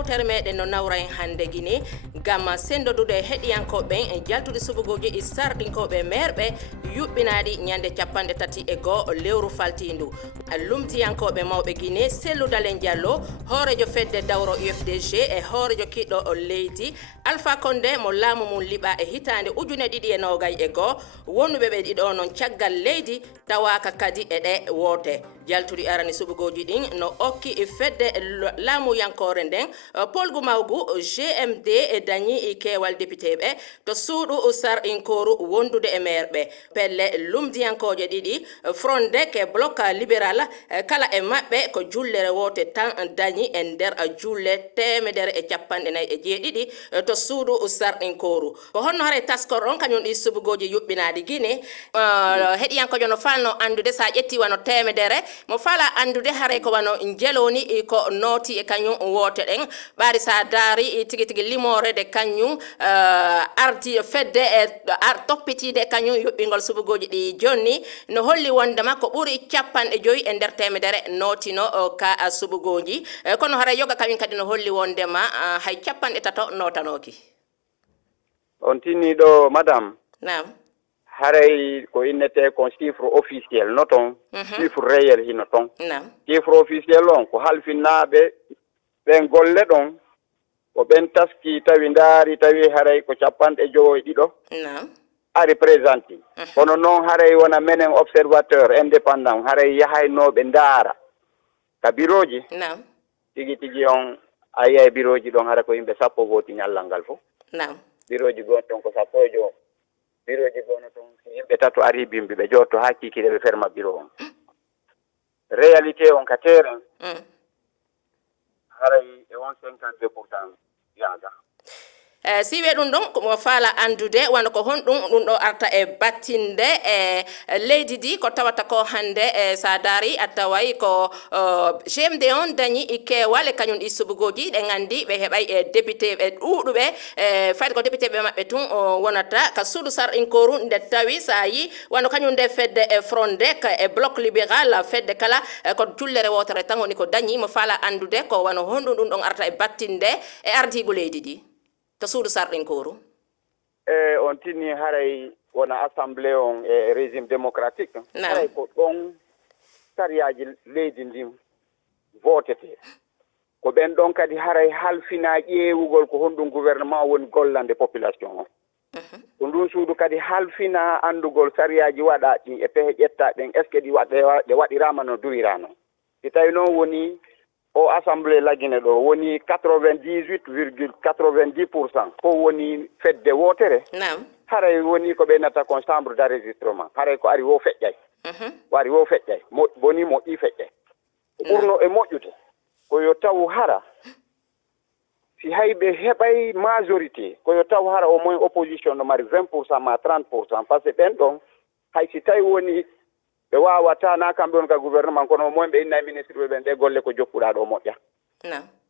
yawtere meɗen no nawra en hande guine gam sendodude heɗiyankoɓe e jaltude subugoji e sarɗinkoɓe merɓe yuɓɓinaɗi ñande 31 lewru faltindu lumtiyankoɓe mawɓe guine selludalen diallo hoorejo fedde dawro UFDG e hoorejo kiɗɗo leydi Alpha Condé mo laamu mum liɓa e hitande 2021 wonnuɓe ɓe ɗiɗo noon caggal leydi tawaka kadi e ɗe woote jaltudi arani subugoji ɗin no okki e fedde laamu yankore nden polgu mawgu GMD e dañi kewal député ɓe to suuɗu sarɗinkoru wondude e maire ɓe pelle lumdiyankoje ɗiɗi Frondek e bloc libéral kala e maɓɓe ko jullere wote tan dañi e nder julle 147 to suuɗu sarɗinkoru ko honno hare taskor on kañum ɗi subugoji yuɓɓinaɗi guine heɗiyankojo no falno andude sa ƴetti wano 100 mo fala andude hare ko wano jeloni ko noti e kañum wote ɗen ɓaari sa daari tigi tigi limorede kañum ardi fedde e toppitide kañum yuɓɓingol subugoji ɗi jonni no holli wondema ko ɓuuri 50 e nder 100 notino ka subugoji kono hara yoga kañum kadi no holli wondema hay 3 notanoki on tinni ɗo madame nam haray ko innete kon chiffre officiel noton chiffre réel hino ton chiffre officiel on ko halfinnaɓe ɓen golle ɗon ko ɓen taski tawi ndaari tawi haray ko 52 ari présenti kono noon haray wona menen observateur indépendant haray yahaynoɓe ndaara ka bureau ji tigi tigi on a yiya bureau ji ɗon hara ko yimɓe 10 goti ñallal ngal fof bureau ji gon ton ko 10 jo bureau ji gono ton yimɓe tato ari bimbi ɓe jotto ha kikire ɓe ferma bureau on réalité on ka terrain haray e won 52% yaga si we ɗum ɗon mo faala andude wano ko honɗum ɗum ɗo arta e battinde e leydi di ko tawata ko hande e sa daari a taway ko GMD on dañi i keewal e kañum ɗi subugoji ɗe gandi ɓe heɓay e député ɓe ɗuuɗuɓe fayde ko député ɓe maɓɓe tun wonata ka suudu sarɗinkoru nde tawi sa yi wano kañum nde fedde e Frondek e bloc libéral fedde kala ko jullere wotere tan woni ko dañi mo faala andude ko wano honɗum ɗum ɗon arta e battinde e ardigu leydi di to suudu sarɗinkoru on tinni haray wona assemblée on e régime démocratique haray ko ɗon sariyaji leydi ndin votete ko ɓen ɗon kadi haray halfina ƴeewugol ko honɗum gouvernement woni gollande population o ko ndun suudu kadi halfina andugol sariyaji waɗa ɗin e pehe ƴetta ɗen est ce que ɗe waɗirama no duwirano si tawi noon woni o assemblée lagine ɗo woni 98,90% ko woni fedde wotere haray woni ko ɓeynata kon chambre d'enregistrement haray ko ari wo feƴƴay wari wo feƴƴay boni moƴƴi feƴƴay ɓurno e moƴƴude koyo taw hara si hayɓe heɓay majorité koyo taw hara au moins opposition no mari 20% ma 30% par ce que ɓen ɗon hay si tawi woni ɓe wawata na kamɓe on ka gouvernement kono au moins ɓe inna ministre ɓe ɓen ɗe golle ko jokkuɗa ɗo moƴƴa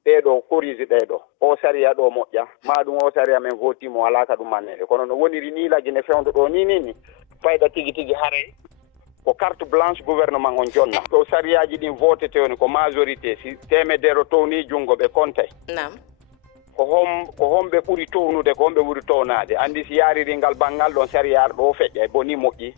ɗeɗo corrige ɗeɗo o sariya ɗo moƴƴa ma ɗum o sariya men votimo alaka ɗum mannede kono no woniri ni lagine fewdo ɗo ni fayda tigui tigui haaray ko carte blanche gouvernement on jonna to sariyaji ɗin votete woni ko majorité si 100 towni junggo ɓe kontay ko homɓe ɓuuri townude ko homɓe ɓuuri townade andi si yariri ngal banggal ɗon sariya ɗo feƴƴay boni moƴƴi